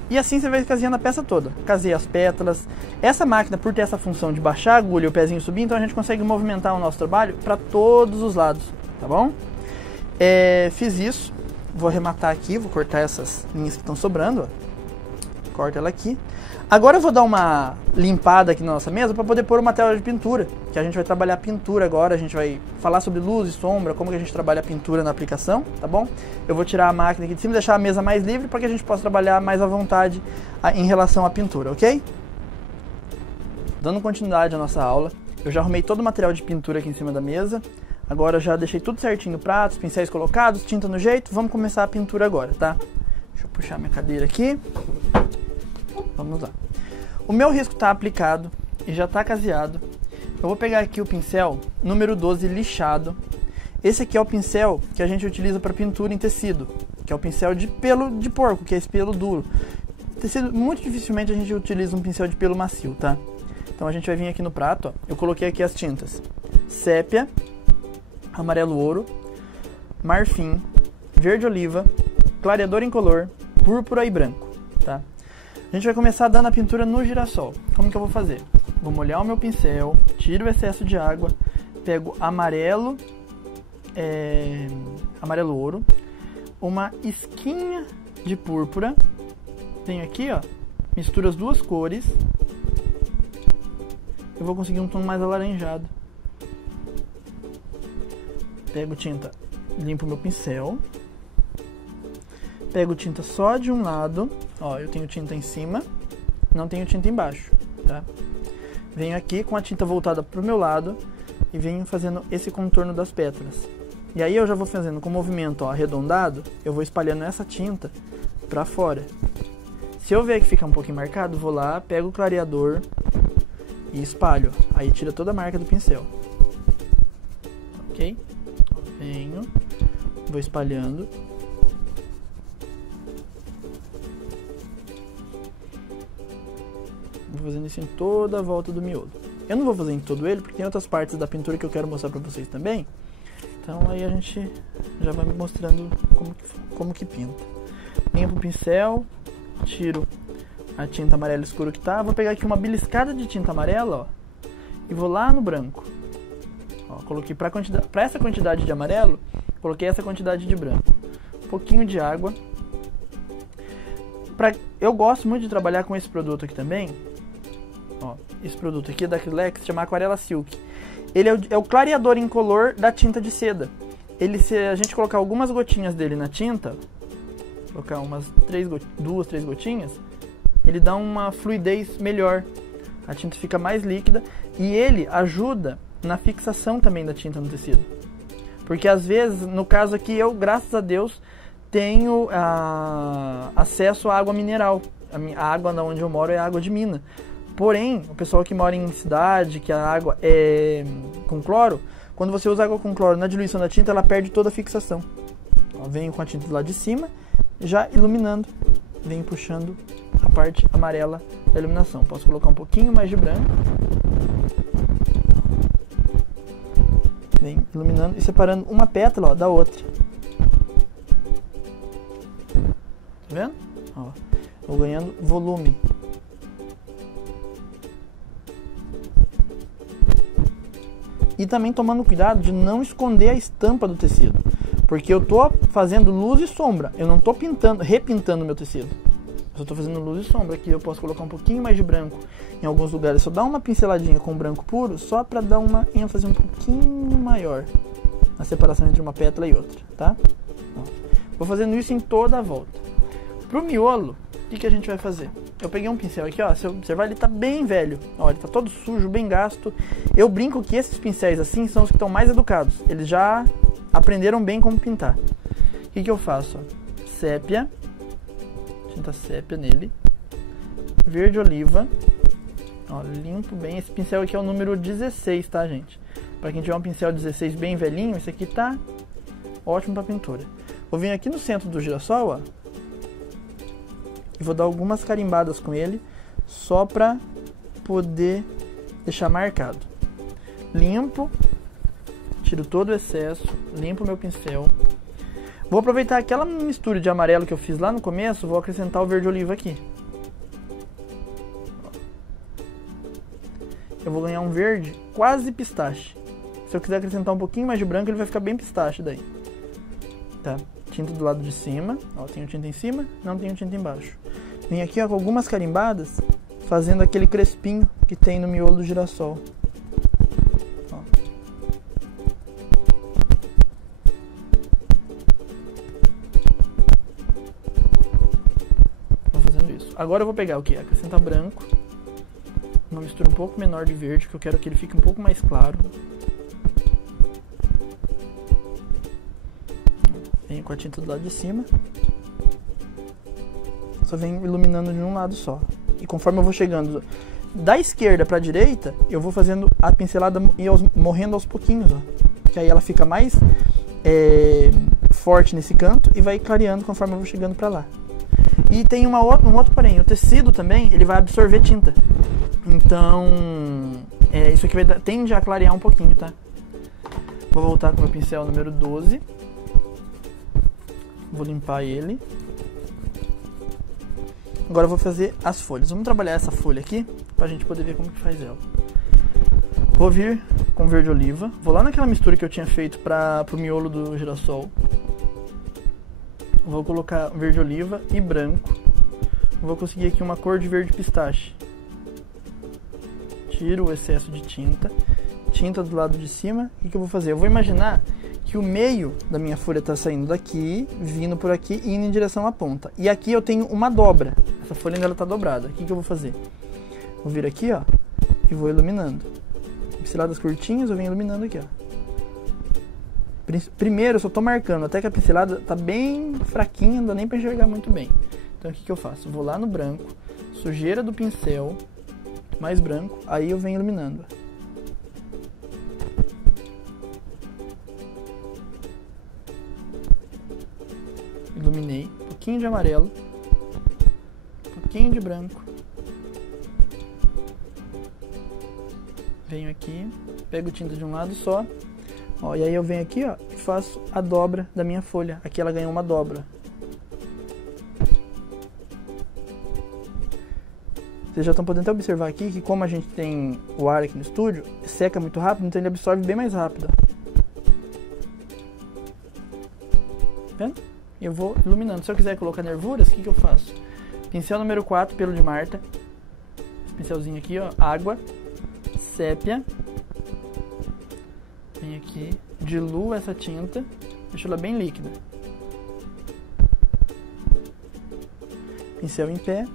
E assim você vai caseando a peça toda. Casei as pétalas. Essa máquina, por ter essa função de baixar a agulha e o pezinho subir, então a gente consegue movimentar o nosso trabalho para todos os lados, tá bom? Fiz isso. Vou arrematar aqui, vou cortar essas linhas que estão sobrando, ó. Corta ela aqui. Agora eu vou dar uma limpada aqui na nossa mesa para poder pôr o material de pintura, que a gente vai trabalhar pintura agora, a gente vai falar sobre luz e sombra, como que a gente trabalha a pintura na aplicação, tá bom? Eu vou tirar a máquina aqui de cima e deixar a mesa mais livre para que a gente possa trabalhar mais à vontade em relação à pintura, ok? Dando continuidade à nossa aula, eu já arrumei todo o material de pintura aqui em cima da mesa, agora já deixei tudo certinho, pratos, pincéis colocados, tinta no jeito, vamos começar a pintura agora, tá? Deixa eu puxar minha cadeira aqui. Vamos lá. O meu risco está aplicado e já está caseado. Eu vou pegar aqui o pincel número 12 lixado. Esse aqui é o pincel que a gente utiliza para pintura em tecido, que é o pincel de pelo de porco, que é esse pelo duro. Tecido, muito dificilmente a gente utiliza um pincel de pelo macio, tá? Então a gente vai vir aqui no prato, ó. Eu coloquei aqui as tintas sépia, amarelo ouro, marfim, verde oliva, clareador incolor, púrpura e branco, tá? A gente vai começar dando a pintura no girassol. Como que eu vou fazer? Vou molhar o meu pincel, tiro o excesso de água, pego amarelo, amarelo ouro, uma esquinha de púrpura, venho aqui, ó, misturo as duas cores, eu vou conseguir um tom mais alaranjado. Pego tinta, limpo meu pincel, pego tinta só de um lado, ó, eu tenho tinta em cima, não tenho tinta embaixo, tá? Venho aqui com a tinta voltada pro meu lado e venho fazendo esse contorno das pétalas. E aí eu já vou fazendo com o movimento, ó, arredondado, eu vou espalhando essa tinta pra fora. Se eu ver que fica um pouquinho marcado, vou lá, pego o clareador e espalho. Aí tira toda a marca do pincel. Ok? Venho, vou espalhando. Vou fazendo isso em toda a volta do miolo. Eu não vou fazer em todo ele, porque tem outras partes da pintura que eu quero mostrar pra vocês também. Então aí a gente já vai mostrando como que pinta. Limpo o pincel, tiro a tinta amarela escura que tá. Vou pegar aqui uma beliscada de tinta amarela, ó, e vou lá no branco. Ó, coloquei pra essa quantidade de amarelo, coloquei essa quantidade de branco. Um pouquinho de água. Eu gosto muito de trabalhar com esse produto aqui também. Ó, esse produto aqui é da Acrylex, se chama Aquarela Silk. Ele é o clareador incolor da tinta de seda. Se a gente colocar algumas gotinhas dele na tinta, colocar duas, três gotinhas, ele dá uma fluidez melhor. A tinta fica mais líquida e ele ajuda na fixação também da tinta no tecido. Porque às vezes, no caso aqui, eu, graças a Deus, tenho acesso à água mineral. A água onde eu moro é água de mina. Porém, o pessoal que mora em cidade, que a água é com cloro, quando você usa água com cloro na diluição da tinta, ela perde toda a fixação. Ó, venho com a tinta do lado de cima, já iluminando, venho puxando a parte amarela da iluminação. Posso colocar um pouquinho mais de branco. Venho iluminando e separando uma pétala, ó, da outra. Tá vendo? Ó, vou ganhando volume. E também tomando cuidado de não esconder a estampa do tecido, porque eu tô fazendo luz e sombra, eu não tô repintando o meu tecido. Eu só tô fazendo luz e sombra. Aqui eu posso colocar um pouquinho mais de branco em alguns lugares, só dar uma pinceladinha com branco puro, só para dar uma ênfase um pouquinho maior na separação entre uma pétala e outra, tá? Ó, vou fazendo isso em toda a volta. Pro miolo, o que a gente vai fazer? Eu peguei um pincel aqui, ó, se você observar, ele tá bem velho, ó, ele tá todo sujo, bem gasto. Eu brinco que esses pincéis assim são os que estão mais educados, eles já aprenderam bem como pintar. O que eu faço? Ó? Sépia, tinta sépia nele, verde oliva, ó, limpo bem. Esse pincel aqui é o número 16, tá, gente? Pra quem tiver um pincel 16 bem velhinho, esse aqui tá ótimo pra pintura. Vou vir aqui no centro do girassol, ó, e vou dar algumas carimbadas com ele, só para poder deixar marcado. Limpo, tiro todo o excesso, limpo meu pincel. Vou aproveitar aquela mistura de amarelo que eu fiz lá no começo, vou acrescentar o verde oliva aqui. Eu vou ganhar um verde quase pistache. Se eu quiser acrescentar um pouquinho mais de branco, ele vai ficar bem pistache daí. Tá? Tinta do lado de cima, ó, tenho tinta em cima, não tenho tinta embaixo. Vem aqui, ó, com algumas carimbadas, fazendo aquele crespinho que tem no miolo do girassol. Ó. Vou fazendo isso. Agora eu vou pegar o que? Acrescentar branco, uma mistura um pouco menor de verde, que eu quero que ele fique um pouco mais claro. Venho com a tinta do lado de cima. Só venho iluminando de um lado só. E conforme eu vou chegando da esquerda para a direita, eu vou fazendo a pincelada e morrendo aos pouquinhos, ó. Que aí ela fica mais forte nesse canto e vai clareando conforme eu vou chegando para lá. E tem um outro porém, o tecido também, ele vai absorver tinta. Então, isso aqui tende a clarear um pouquinho, tá? Vou voltar com o meu pincel número 12. Vou limpar ele. Agora eu vou fazer as folhas. Vamos trabalhar essa folha aqui pra gente poder ver como que faz ela. Vou vir com verde oliva. Vou lá naquela mistura que eu tinha feito pro miolo do girassol. Vou colocar verde oliva e branco. Vou conseguir aqui uma cor de verde pistache. Tiro o excesso de tinta. Tinta do lado de cima. O que eu vou fazer? Eu vou imaginar que o meio da minha folha está saindo daqui, vindo por aqui e indo em direção à ponta. E aqui eu tenho uma dobra. Essa folha ainda está dobrada. O que eu vou fazer? Vou vir aqui, ó, e vou iluminando. Pinceladas curtinhas, eu venho iluminando aqui, ó. Primeiro eu só estou marcando, até que a pincelada está bem fraquinha, não dá nem para enxergar muito bem. Então o que eu faço? Vou lá no branco, sujeira do pincel, mais branco, aí eu venho iluminando. Iluminei, um pouquinho de amarelo, um pouquinho de branco. Venho aqui, pego tinta de um lado só, ó, e aí eu venho aqui, ó, e faço a dobra da minha folha. Aqui ela ganhou uma dobra. Vocês já estão podendo até observar aqui que como a gente tem o ar aqui no estúdio, seca muito rápido, então ele absorve bem mais rápido. Tá vendo? Eu vou iluminando. Se eu quiser colocar nervuras, o que eu faço? Pincel número 4, pelo de Marta. Esse pincelzinho aqui, ó, água, sépia. Vem aqui, diluo essa tinta, deixo ela bem líquida. Pincel em pé.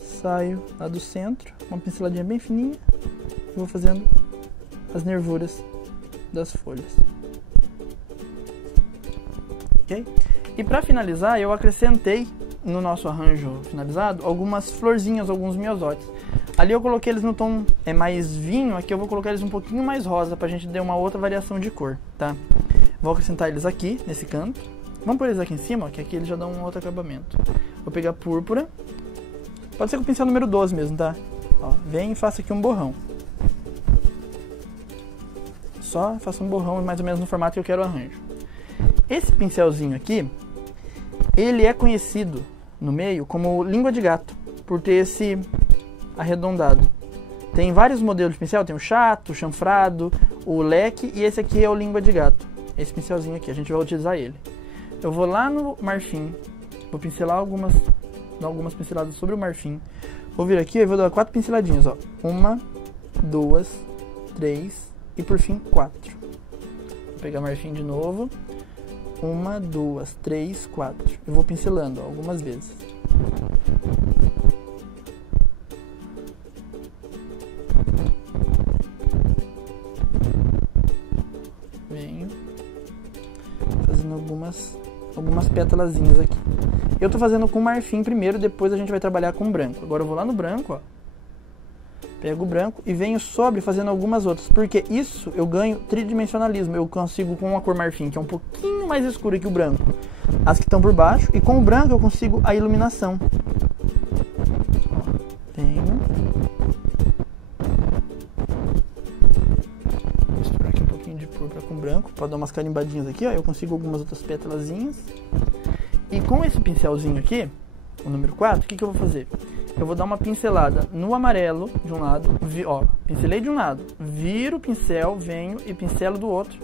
Saio lá do centro, uma pinceladinha bem fininha, e vou fazendo as nervuras das folhas. Ok? E para finalizar, eu acrescentei no nosso arranjo finalizado algumas florzinhas, alguns miosotes. Ali eu coloquei eles no tom mais vinho, aqui eu vou colocar eles um pouquinho mais rosa pra gente dar uma outra variação de cor, tá? Vou acrescentar eles aqui, nesse canto. Vamos pôr eles aqui em cima, ó, que aqui eles já dão um outro acabamento. Vou pegar púrpura. Pode ser com o pincel número 12 mesmo, tá? Ó, vem e faça aqui um borrão. Só faça um borrão mais ou menos no formato que eu quero o arranjo. Esse pincelzinho aqui, ele é conhecido no meio como língua de gato, por ter esse arredondado. Tem vários modelos de pincel, tem o chato, o chanfrado, o leque e esse aqui é o língua de gato. Esse pincelzinho aqui, a gente vai utilizar ele. Eu vou lá no marfim, vou pincelar dar algumas pinceladas sobre o marfim. Vou vir aqui e vou dar 4 pinceladinhas, ó. 1, 2, 3 e por fim 4. Vou pegar marfim de novo. 1, 2, 3, 4. Eu vou pincelando, ó, algumas vezes. Venho fazendo algumas pétalazinhas aqui. Eu tô fazendo com marfim primeiro, depois a gente vai trabalhar com branco. Agora eu vou lá no branco, ó. Pego o branco e venho sobre fazendo algumas outras, porque isso eu ganho tridimensionalismo. Eu consigo com uma cor marfim, que é um pouquinho mais escura que o branco, as que estão por baixo, e com o branco eu consigo a iluminação. Tenho. Vou misturar aqui um pouquinho de púrpura com branco, para dar umas carimbadinhas aqui, ó. Eu consigo algumas outras pétalazinhas. E com esse pincelzinho aqui, o número 4, o que eu vou fazer? Eu vou dar uma pincelada no amarelo de um lado, ó, pincelei de um lado, viro o pincel, venho e pincelo do outro.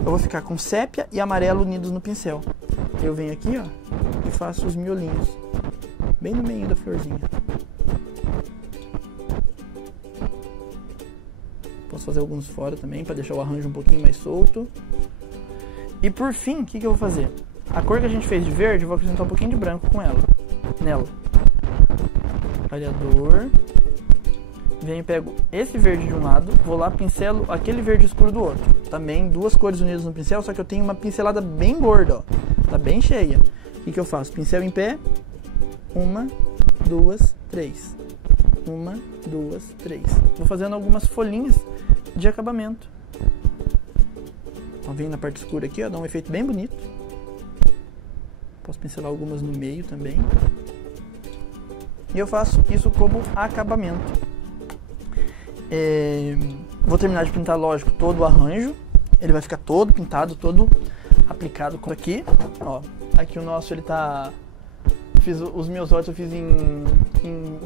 Eu vou ficar com sépia e amarelo unidos no pincel. Eu venho aqui, ó, e faço os miolinhos, bem no meio da florzinha. Posso fazer alguns fora também, para deixar o arranjo um pouquinho mais solto. E por fim, o que eu vou fazer? A cor que a gente fez de verde, eu vou acrescentar um pouquinho de branco com ela, nela. Clareador. Venho e pego esse verde de um lado, vou lá, pincelo aquele verde escuro do outro. Também 2 cores unidas no pincel, só que eu tenho uma pincelada bem gorda, ó. Tá bem cheia. O que eu faço? Pincel em pé. 1, 2, 3. 1, 2, 3. Vou fazendo algumas folhinhas de acabamento. Ó, vem na parte escura aqui, ó, dá um efeito bem bonito. Posso pincelar algumas no meio também. E eu faço isso como acabamento. Vou terminar de pintar, lógico, todo o arranjo. Ele vai ficar todo pintado, todo aplicado com aqui. Ó, aqui o nosso, ele tá... os meus olhos eu fiz em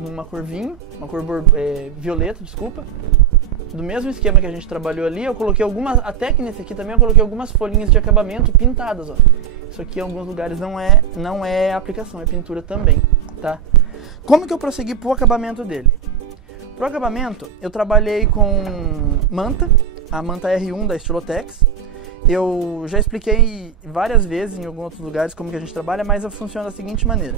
uma cor vinho, uma cor violeta, desculpa. Do mesmo esquema que a gente trabalhou ali, eu coloquei algumas... Até que nesse aqui também eu coloquei algumas folhinhas de acabamento pintadas, ó. Isso aqui em alguns lugares não é aplicação, é pintura também, tá? Como que eu prossegui pro acabamento dele? Pro acabamento, eu trabalhei com manta, a manta R1 da Estilotex. Eu já expliquei várias vezes em alguns outros lugares como que a gente trabalha, mas funciona da seguinte maneira.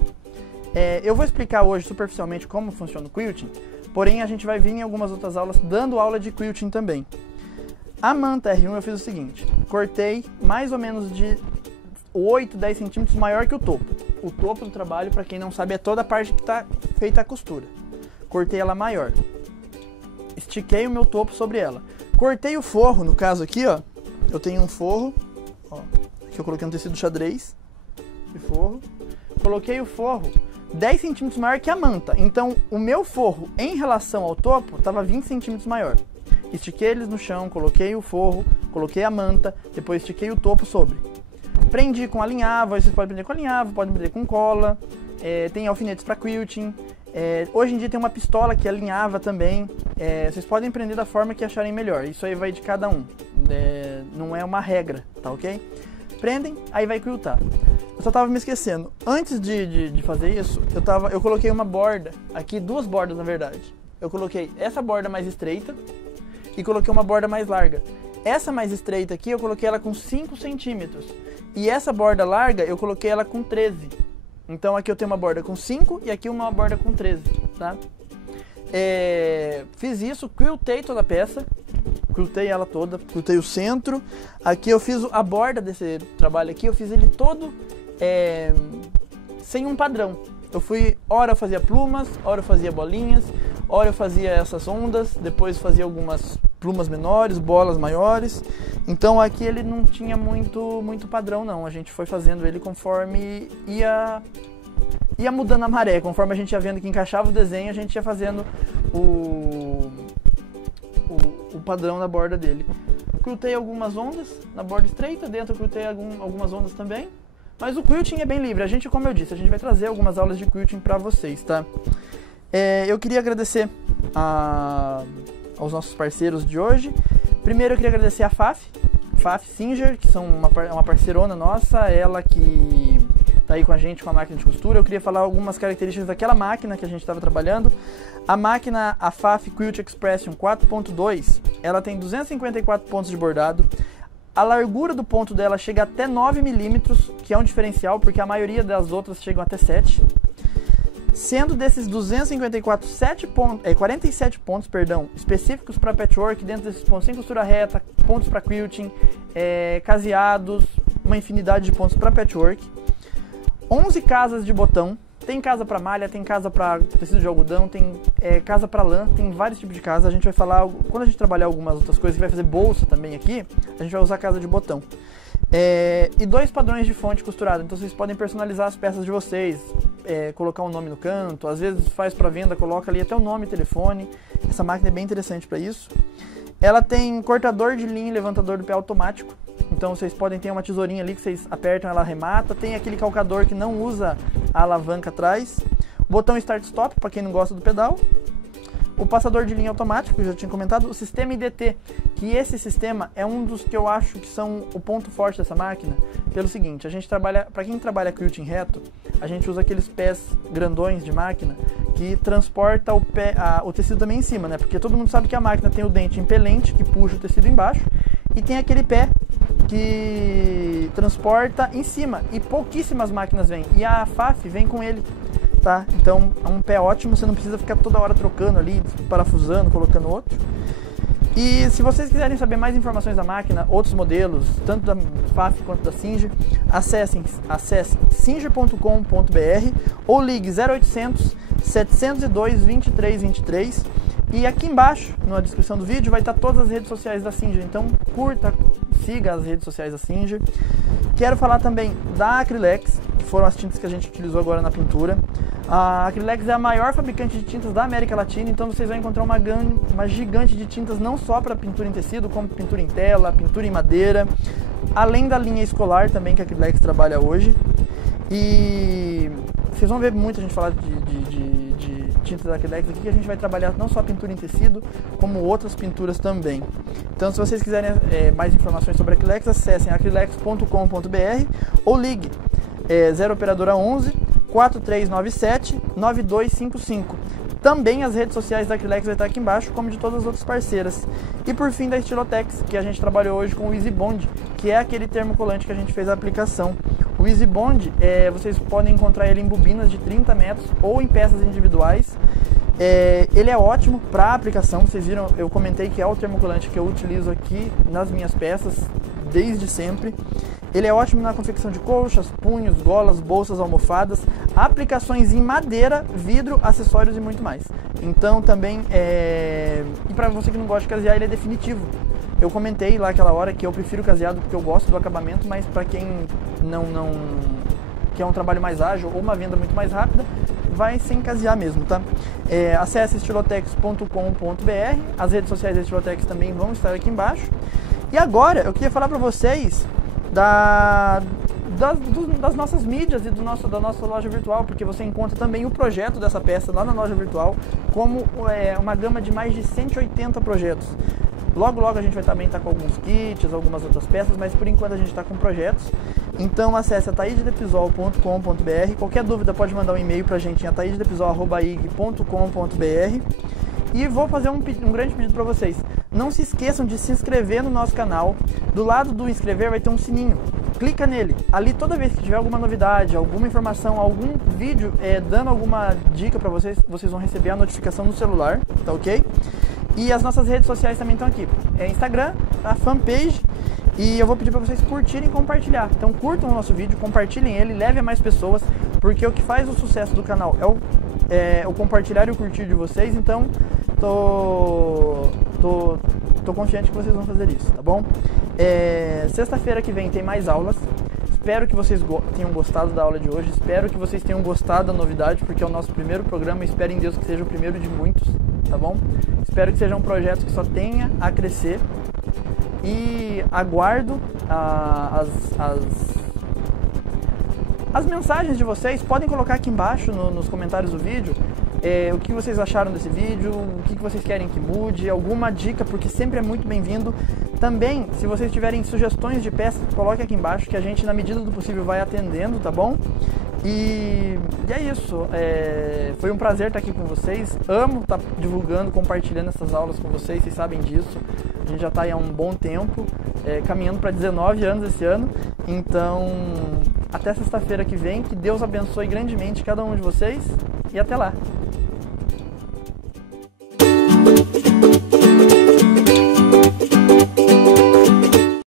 Eu vou explicar hoje superficialmente como funciona o quilting, porém a gente vai vir em algumas outras aulas dando aula de quilting também. A manta R1 eu fiz o seguinte, cortei mais ou menos de 8, 10 centímetros maior que o topo. O topo do trabalho, para quem não sabe, é toda a parte que está feita a costura. Cortei ela maior. Estiquei o meu topo sobre ela. Cortei o forro, no caso aqui, ó. Eu tenho um forro, ó, que eu coloquei um tecido xadrez de forro. Coloquei o forro 10 centímetros maior que a manta. Então, o meu forro, em relação ao topo, estava 20 centímetros maior. Estiquei eles no chão, coloquei o forro, coloquei a manta, depois estiquei o topo sobre. Prendi com alinhavo, vocês podem prender com alinhavo, podem prender com cola, tem alfinetes para quilting. Hoje em dia tem uma pistola que alinhava também. Vocês podem prender da forma que acharem melhor, isso aí vai de cada um, não é uma regra, tá ok? Prendem, aí vai quiltar. Eu só tava me esquecendo, antes de fazer isso, eu coloquei uma borda, aqui 2 bordas na verdade. Eu coloquei essa borda mais estreita e coloquei uma borda mais larga. Essa mais estreita aqui eu coloquei ela com 5 centímetros. E essa borda larga eu coloquei ela com 13. Então aqui eu tenho uma borda com 5 e aqui uma borda com 13, tá? Fiz isso, quiltei toda a peça. Quiltei ela toda, quiltei o centro. Aqui eu fiz a borda desse trabalho aqui, eu fiz ele todo sem um padrão. Hora eu fazia plumas, hora eu fazia bolinhas, hora eu fazia essas ondas, depois fazia algumas plumas menores, bolas maiores. Então aqui ele não tinha muito padrão não, a gente foi fazendo ele conforme ia mudando a maré, conforme a gente ia vendo que encaixava o desenho, a gente ia fazendo o padrão na borda dele. Quiltei algumas ondas na borda estreita, dentro eu quiltei algumas ondas também. Mas o quilting é bem livre, como eu disse, a gente vai trazer algumas aulas de quilting para vocês, tá? Eu queria agradecer aos nossos parceiros de hoje. Primeiro eu queria agradecer a FAF Singer, que são uma parceirona nossa, ela que tá aí com a gente com a máquina de costura. Eu queria falar algumas características daquela máquina que a gente estava trabalhando. A máquina, a FAF Quilt Expression 4.2, ela tem 254 pontos de bordado. A largura do ponto dela chega até 9 milímetros, que é um diferencial, porque a maioria das outras chegam até 7. Sendo desses 254, 47 pontos específicos para patchwork, dentro desses pontos sem costura reta, pontos para quilting, caseados, uma infinidade de pontos para patchwork. 11 casas de botão, tem casa para malha, tem casa para tecido de algodão, tem casa para lã, tem vários tipos de casa. A gente vai falar, quando a gente trabalhar algumas outras coisas, que vai fazer bolsa também aqui, a gente vai usar casa de botão. E 2 padrões de fonte costurada, então vocês podem personalizar as peças de vocês, colocar um nome no canto, às vezes faz para venda, coloca ali até o nome e telefone. Essa máquina é bem interessante para isso. Ela tem cortador de linha e levantador do pé automático, então vocês podem ter uma tesourinha ali que vocês apertam, ela arremata. Tem aquele calcador que não usa a alavanca atrás. Botão Start-Stop, para quem não gosta do pedal. O passador de linha automático, que eu já tinha comentado. O sistema IDT, que esse sistema é um dos que eu acho que são o ponto forte dessa máquina. Pelo seguinte, a gente trabalha, para quem trabalha quilting reto, a gente usa aqueles pés grandões de máquina que transporta o tecido também em cima, né? Porque todo mundo sabe que a máquina tem o dente impelente, que puxa o tecido embaixo, e tem aquele pé que transporta em cima, e pouquíssimas máquinas vêm, e a FAF vem com ele, tá? Então é um pé ótimo, você não precisa ficar toda hora trocando ali, parafusando, colocando outro. E se vocês quiserem saber mais informações da máquina, outros modelos, tanto da FAF quanto da Singer, acessem singer.com.br ou ligue 0800 702 2323. E aqui embaixo, na descrição do vídeo, vai estar todas as redes sociais da Singer. Então curta, siga as redes sociais da Singer. Quero falar também da Acrylex, que foram as tintas que a gente utilizou agora na pintura. A Acrylex é a maior fabricante de tintas da América Latina, então vocês vão encontrar uma gigante de tintas não só para pintura em tecido, como pintura em tela, pintura em madeira, além da linha escolar também que a Acrylex trabalha hoje. E vocês vão ver muito a gente falar de tintas da Acrylex aqui, que a gente vai trabalhar não só pintura em tecido, como outras pinturas também. Então, se vocês quiserem mais informações sobre a Acrylex, acessem acrylex.com.br ou ligue 0 operadora 11 4397 9255. Também as redes sociais da Acrylex vai estar aqui embaixo, como de todas as outras parceiras. E por fim, da Estilotex, que a gente trabalhou hoje com o Easy Bond, que é aquele termocolante que a gente fez a aplicação. O Easy Bond, vocês podem encontrar ele em bobinas de 30 metros ou em peças individuais. Ele é ótimo para aplicação, vocês viram, eu comentei que é o termocolante que eu utilizo aqui nas minhas peças desde sempre. Ele é ótimo na confecção de colchas, punhos, golas, bolsas, almofadas, aplicações em madeira, vidro, acessórios e muito mais. Então também, e para você que não gosta de casear, ele é definitivo. Eu comentei lá aquela hora que eu prefiro caseado porque eu gosto do acabamento, mas para quem não quer um trabalho mais ágil ou uma venda muito mais rápida, vai sem casear mesmo, tá? Acesse estilotex.com.br, as redes sociais da Estilotex também vão estar aqui embaixo. E agora eu queria falar para vocês das nossas mídias e da nossa loja virtual, porque você encontra também o projeto dessa peça lá na loja virtual, como uma gama de mais de 180 projetos. Logo a gente vai também estar com alguns kits, algumas outras peças, mas por enquanto a gente está com projetos. Então acesse ataidedepsol.com.br. Qualquer dúvida pode mandar um e-mail para a gente em ataidedepsol@ig.com.br. E vou fazer um grande pedido para vocês. Não se esqueçam de se inscrever no nosso canal. Do lado do inscrever vai ter um sininho. Clica nele. Ali toda vez que tiver alguma novidade, alguma informação, algum vídeo dando alguma dica para vocês, vocês vão receber a notificação no celular, tá ok? E as nossas redes sociais também estão aqui. Instagram, a fanpage E eu vou pedir para vocês curtirem e compartilhar. Então curtam o nosso vídeo, compartilhem ele, levem a mais pessoas, porque o que faz o sucesso do canal é o compartilhar e o curtir de vocês. Então tô confiante que vocês vão fazer isso, tá bom? Sexta-feira que vem tem mais aulas. Espero que vocês tenham gostado da aula de hoje. Espero que vocês tenham gostado da novidade, porque é o nosso primeiro programa. Espero em Deus que seja o primeiro de muitos, tá bom? Espero que seja um projeto que só tenha a crescer. E aguardo as mensagens de vocês. Podem colocar aqui embaixo nos comentários do vídeo o que vocês acharam desse vídeo, o que vocês querem que mude, alguma dica, porque sempre é muito bem-vindo. Também, se vocês tiverem sugestões de peças, coloque aqui embaixo, que a gente, na medida do possível, vai atendendo, tá bom? E é isso. Foi um prazer estar aqui com vocês. Amo estar divulgando, compartilhando essas aulas com vocês, vocês sabem disso. A gente já está aí há um bom tempo, caminhando para 19 anos esse ano. Então, até sexta-feira que vem, que Deus abençoe grandemente cada um de vocês e até lá!